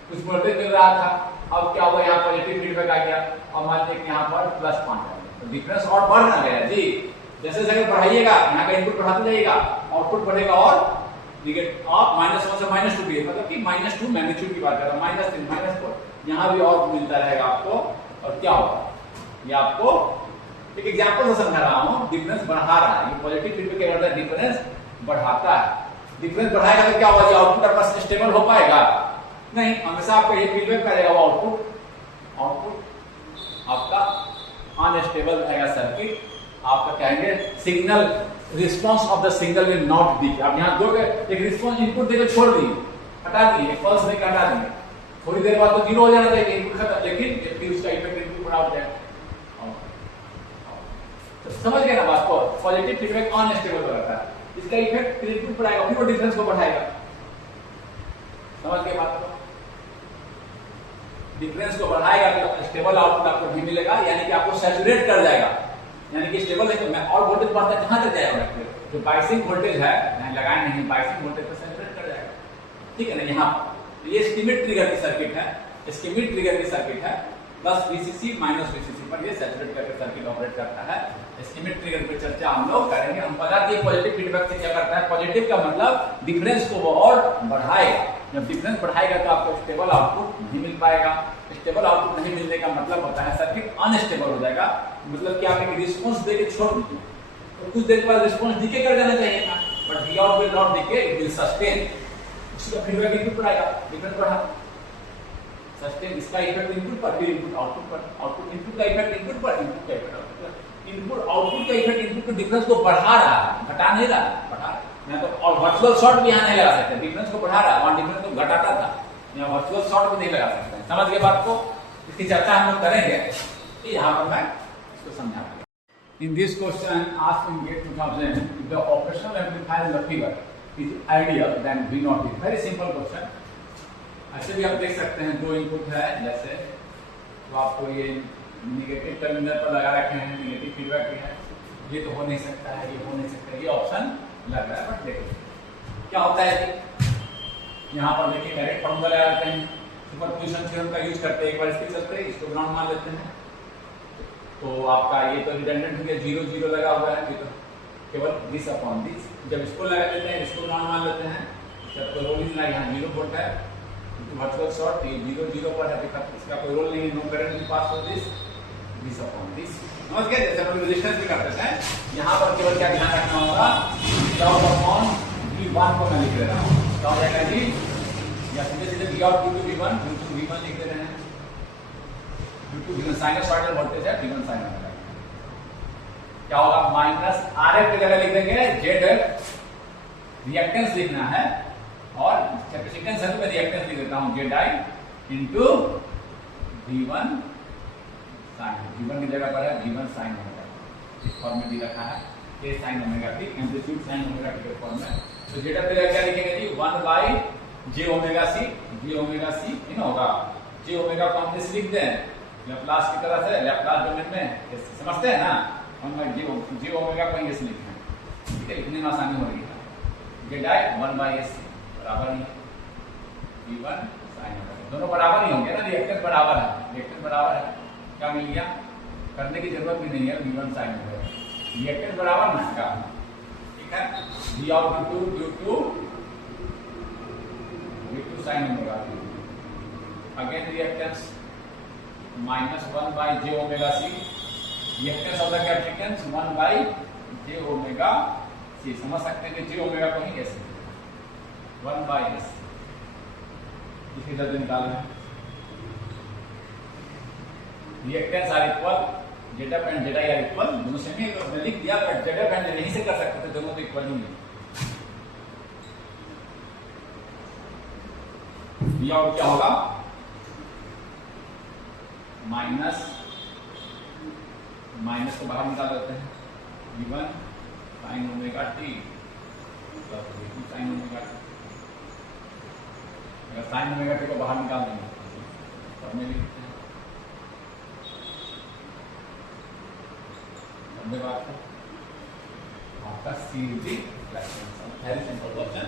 कुछ वोल्टेज मिल रहा था, अब क्या हुआ, यहाँ पॉजिटिव फीडबैक आ गया, और मान लीजिए कि यहाँ पर प्लस 5 आ गया, तो डिफरेंस और बढ़ ना गया जी। जैसे जैसे बढ़ाइएगा, यहाँ का इनपुट बढ़ाते जाइएगा, आउटपुट बढ़ेगा, और नेगेटिव आप -1 से -2 भी, मतलब कि -2 मैग्नीट्यूड की बात कर रहा हूँ, -3 -4 यहाँ भी और मिलता रहेगा आपको। और क्या होगा, ये आपको एक एग्जांपल से समझा रहा हूँ, डिफरेंस बढ़ा रहा है, ये पॉजिटिव फीडबैक क्या करता है, डिफरेंस बढ़ाता है। डिफरेंस बढ़ाएगा तो क्या होगा, ये आउटपुट आपका स्टेबल हो पाएगा नहीं, हमेशा आपका ये फीडबैक करेगा, वो आउटपुट आपका अनस्टेबल रहेगा सर्किट, आपका कहेंगे signal response of the signal will not be. आप यहाँ दो एक रिस्पांस इनपुट देकर छोड़ दिए, हटा दिए, एक पल्स देकर हटा दिए, थोड़ी देर बाद तो 0 हो जाना चाहिए इनपुट खत्म, लेकिन फिर उसका इफेक्ट इनपुट पर आ जाएगा। तो समझ गए ना बात को, पॉजिटिव फीडबैक अनस्टेबल रहता है, इसका इफेक्ट फिर इनपुट पर आएगा, फिर वो डिफरेंस को बढ़ाएगा। समझ गए बात को, डिफरेंस को बढ़ाएगा तो स्टेबल आउटपुट आपको नहीं मिलेगा, यानी कि आपको सैचुरेट कर जाएगा, यानी कि स्टेबल नहीं, मैं और वोल्टेज बढ़ता कहां तक जाएगा, जो बाइसिंग वोल्टेज है नहीं लगाए नहीं, बाइसिंग वोल्टेज पर सैचुरेट कर जाएगा, ठीक है ना। यहाँ ये स्कीमेट ट्रिगर की सर्किट है, स्कीमेट ट्रिगर की सर्किट है, प्लस VCC माइनस VCC पर ये सैचुरेट करके सर्किट ऑपरेट करता है। स्कीमेट ट्रिगर पर चर्चा हम लोग करेंगे। हम बता दिए पॉजिटिव फीडबैक से क्या करता है, पॉजिटिव का मतलब डिफरेंस को वो और बढ़ाएगा, जब डिफरेंस बढ़ाएगा तो आपको स्टेबल आउटपुट नहीं मिल पाएगा, स्टेबल आउटपुट नहीं मिलने का मतलब होता है सर्किट अनस्टेबल हो जाएगा, मतलब कि आप एक रिस्पांस देके छोड़ दीजिए तो कुछ देर बाद रिस्पांस डिके कर जाना चाहिए था, but V out will not decay, it will sustain, उसका फीडबैक इनपुट पर आएगा, डिफरेंस बढ़ा, सस्टेन, इसका इफेक्ट इनपुट पर, फिर इनपुट आउटपुट पर, आउटपुट इनपुट का इफेक्ट इनपुट पर, इनपुट का इफेक्ट आउटपुट पर, इनपुट आउटपुट का इफेक्ट इनपुट के डिफरेंस को बढ़ा रहा है, घटा नहीं रहा, बढ़ा मैं तो। और वर्चुअल शॉर्ट भी यहाँ नहीं लगा सकते, डिफरेंस को बढ़ा रहा है, वहां डिफरेंस को घटाता था, यहाँ वर्चुअल शॉर्ट भी नहीं लगा सकते। समझ गए बात को, इसकी चर्चा हम लोग करेंगे, यहाँ पर मैं इसको समझा। In this question asked in GATE 2000, if the operational amplifier in the figure is ideal, then V naught is very simple question। ऐसे भी आप देख सकते हैं, दो इनपुट है जैसे, तो आपको ये निगेटिव टर्मिनल पर लगा रखे हैं, निगेटिव फीडबैक भी है, ये तो हो नहीं सकता है, ये हो नहीं सकता है, ये ऑप्शन लग रहा है, बट देखो क्या होता है जी। यहाँ पर देखिए डायरेक्ट फॉर्मूला लगा लेते हैं, सुपरपोजिशन थ्योरम का यूज करते हैं, एक बार इसके चलते इसको ग्राउंड मान लेते हैं, तो आपका ये तो रिडंडेंट हो गया, 0 0 लगा हुआ है, ये तो केवल दिस अपॉन दिस, जब इसको लगा लेते हैं, इसको ग्राउंड मान लेते हैं, जब कोई रोल नहीं, यहाँ 0 वोल्ट है, वर्चुअल शॉर्ट, ये 0 0 पर है, इसका कोई रोल नहीं है, no current will pass through this upon this. समझ गए, जैसे हम रेजिस्टेंस भी करते हैं, यहाँ पर केवल क्या ध्यान रखना होगा, लॉग अपॉन V1 को मैं लिख रहा हूँ, क्या हो जाएगा जी, या सीधे सीधे V आउट टू V1 लिख दे रहे हैं, साइनसॉइडल वोल्टेज है, V1 साइन होगा, क्या होगा, माइनस RF की जगह लिख देंगे ZF, रिएक्टेंस लिखना है, और कैपेसिटेंस है तो मैं रिएक्टेंस लिख देता हूं ZI into V1 sign, V1 की जगह पर है V1 साइन ओमेगा, इस फॉर्म में दी रखा है, K sine omega T, amplitude sine omega T के फॉर्म में। तो ZF की जगह क्या लिखेंगे जी, 1 by j omega C, j omega C इन होगा, j ओमेगा को हम इस लिख दें, लैप्लास की तरह से लैप्लास डोमेन में समझते हैं ना, 1 बाई जी ओमेगा को एस लिखना है, ठीक है, लिखने में आसानी हो रही है। ये डायरेक्ट 1 बाई एस बराबर ही V1 sin ओमेगा, दोनों बराबर ही होंगे ना, रिएक्टेंस बराबर है, क्या मिल गया, करने की जरूरत भी नहीं है, V1 sin ओमेगा, रिएक्टेंस बराबर ना का, ठीक है, V out due to V2 sin omega, again reactance -1 by J omega C, reactance of the capacitance 1 by J omega C, समझ सकते हैं कि जे ओमेगा को ही ऐसे 1 बाई एस, इसके जल्दी निकालना है। Reactance are equal, Z F and Z I are equal, दोनों सेम ही, तो लिख दिया, बट जेड एफ एंड नहीं से कर सकते थे, दोनों तो इक्वल ही है। V आउट क्या होगा, माइनस को बाहर निकाल देते हैं, V1 sin omega T plus V2 sin omega T, अगर sin ओमेगा टी को बाहर निकाल देंगे तब में लिखते हैं, समझे बात को, आपका सीधी वेरी सिंपल क्वेश्चन।